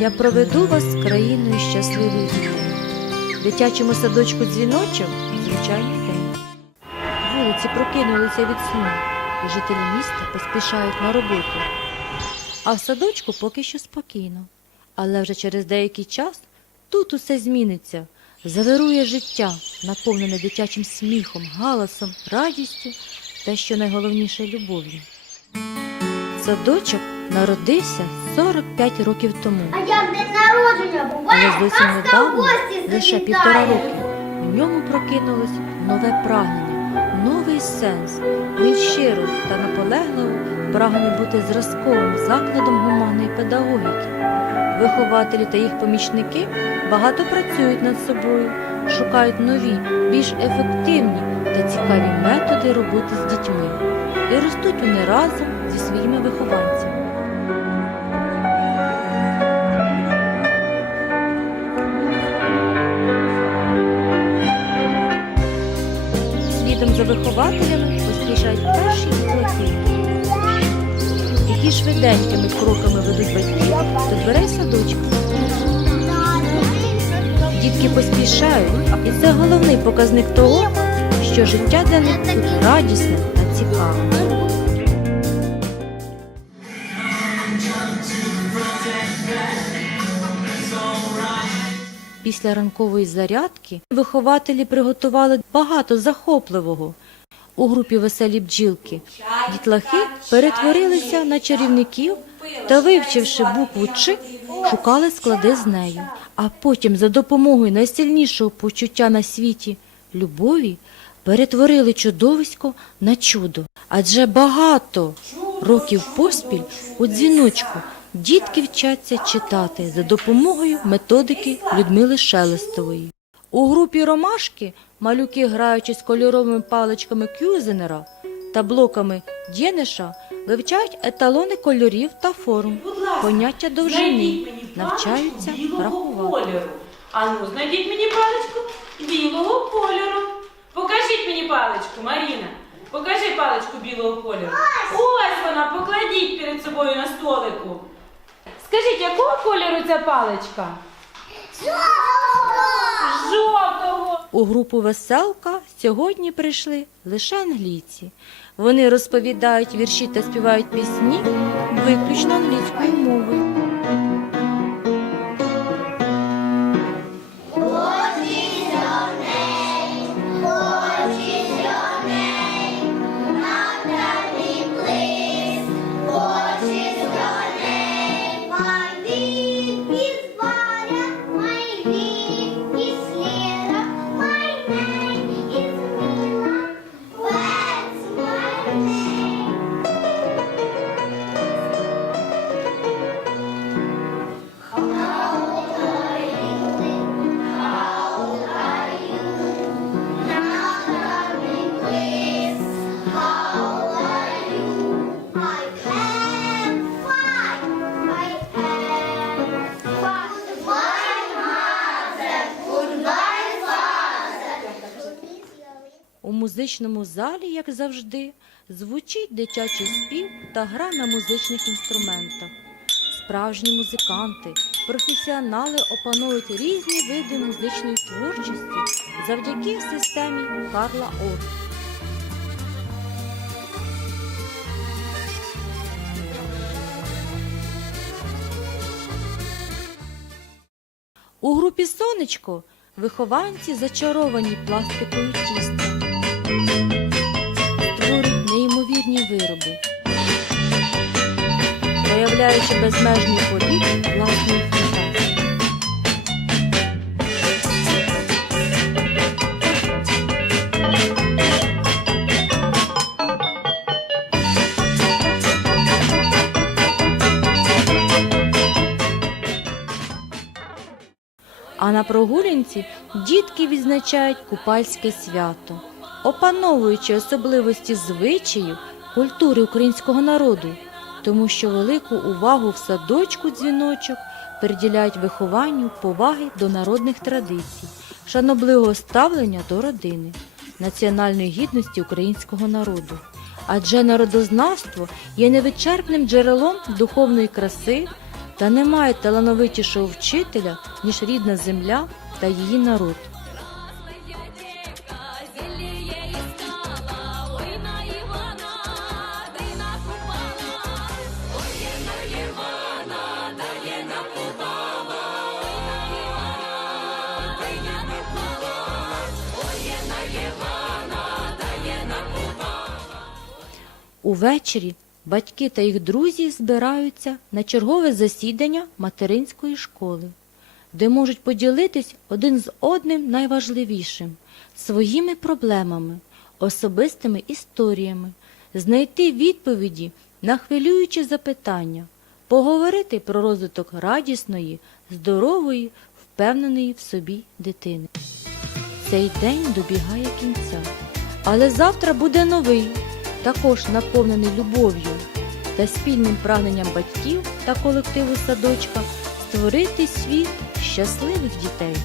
я проведу вас країною щасливою зміною. В дитячому садочку дзвіночок звичайний день. Вулиці прокинулися від сну, і жителі міста поспішають на роботу. А в садочку поки що спокійно. Але вже через деякий час тут усе зміниться. Завирує життя, наповнене дитячим сміхом, галасом, радістю та, що найголовніше, любов'ю. Садочок народився 45 років тому. А як день народження буває, Але зовсім недавно, лише півтора роки, в ньому прокинулось нове прагнення, новий сенс. Він щиро та наполегливо прагне бути зразковим закладом гуманної педагогіки. Вихователі та їх помічники багато працюють над собою, шукають нові, більш ефективні та цікаві методи роботи з дітьми. І ростуть вони разом зі своїми вихованцями. Вихователями поспішають перші дітлахи, які швиденькими кроками ведуть батьків до дверей садочка. Дітки поспішають, і це головний показник того, що життя для них тут радісне та цікаве. Після ранкової зарядки вихователі приготували багато захопливого. У групі веселі бджілки дітлахи перетворилися на чарівників та, вивчивши букву Ч, шукали склади з нею. А потім, за допомогою найсильнішого почуття на світі любові, перетворили чудовисько на чудо. Адже багато років поспіль у дзвіночку дітки вчаться читати за допомогою методики Людмили Шелестової. У групі ромашки малюки, граючи з кольоровими паличками Кюзенера та блоками Дєниша, вивчають еталони кольорів та форм, поняття довжини, навчаються рахувати. кольору. А ну, знайдіть мені паличку білого кольору. Покажіть мені паличку, Маріна. Покажи паличку білого кольору. Ось вона, покладіть перед собою на столику. Скажіть, якого кольору ця паличка? Жовтого. У групу веселка сьогодні прийшли лише англійці. Вони розповідають вірші та співають пісні виключно англійською мовою. Музичному залі, як завжди, звучить дитячий спів та гра на музичних інструментах. Справжні музиканти, професіонали опановують різні види музичної творчості завдяки системі Карла Орт. У групі Сонечко вихованці зачаровані пластикою тіста. Створюють неймовірні вироби, проявляючи безмежний політ власної. А на прогулянці дітки відзначають купальське свято, опановуючи особливості звичаїв культури українського народу, тому що велику увагу в садочку дзвіночок приділяють вихованню поваги до народних традицій, шанобливого ставлення до родини, національної гідності українського народу. Адже народознавство є невичерпним джерелом духовної краси Та немає талановитішого вчителя, ніж рідна земля та її народ. Увечері батьки та їх друзі збираються на чергове засідання материнської школи, де можуть поділитись один з одним найважливішим своїми проблемами, особистими історіями, знайти відповіді на хвилюючі запитання, поговорити про розвиток радісної, здорової, впевненої в собі дитини. Цей день добігає кінця, але завтра буде новий, також наповнений любов'ю та спільним прагненням батьків та колективу садочка створити світ щасливих дітей.